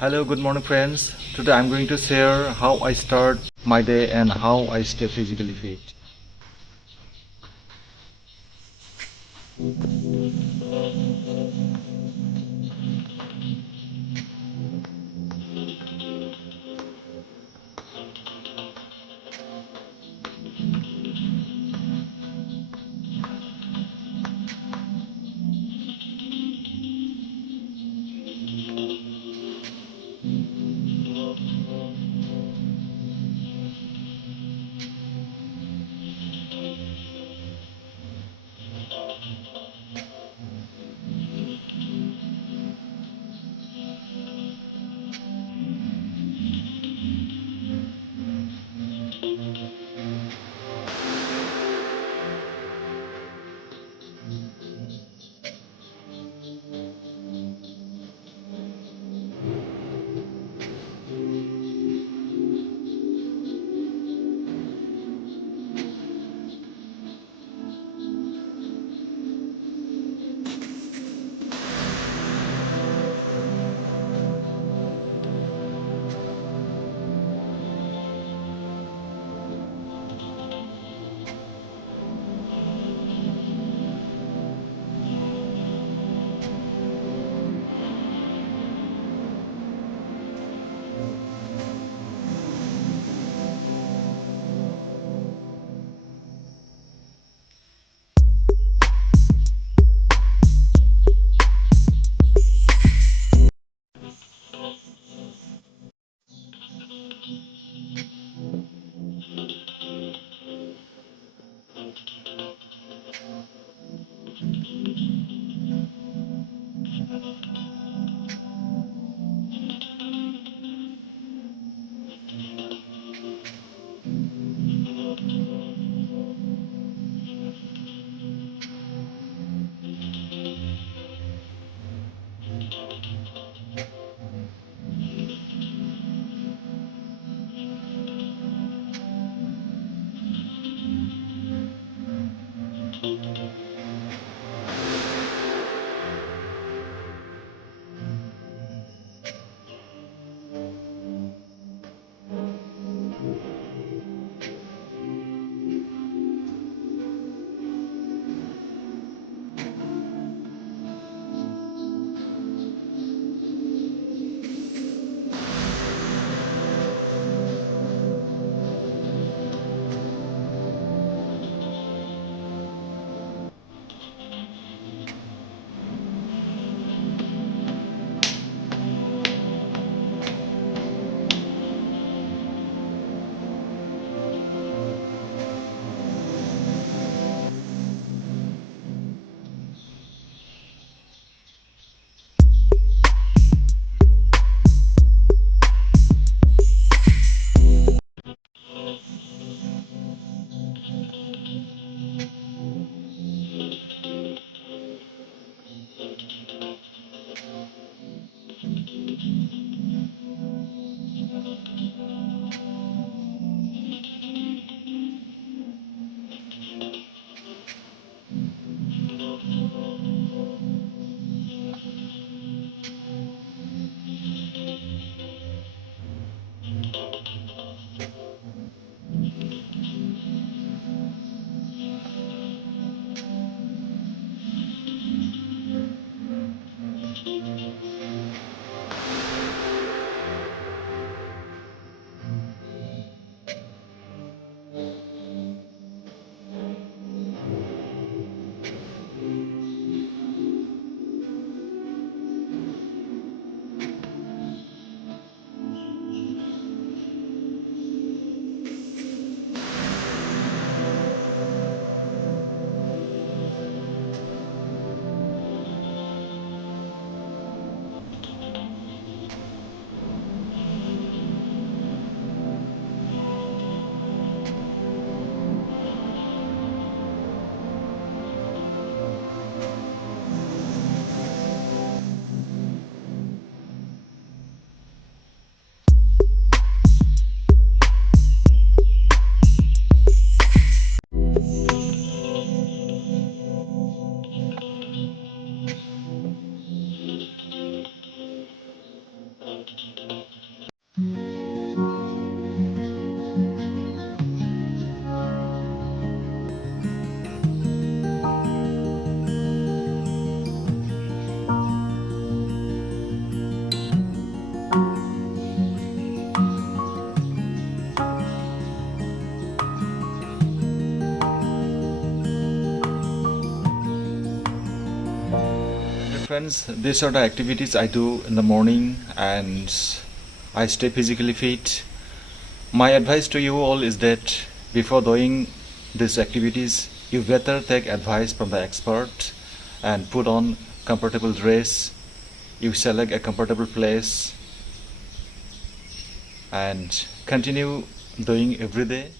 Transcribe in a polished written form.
Hello, good morning, friends. Today I'm going to share how I start my day and how I stay physically fit. friends, these are the activities I do in the morning and I stay physically fit. My advice to you all is that before doing these activities, you better take advice from the expert and put on comfortable dress. You select a comfortable place and continue doing every day.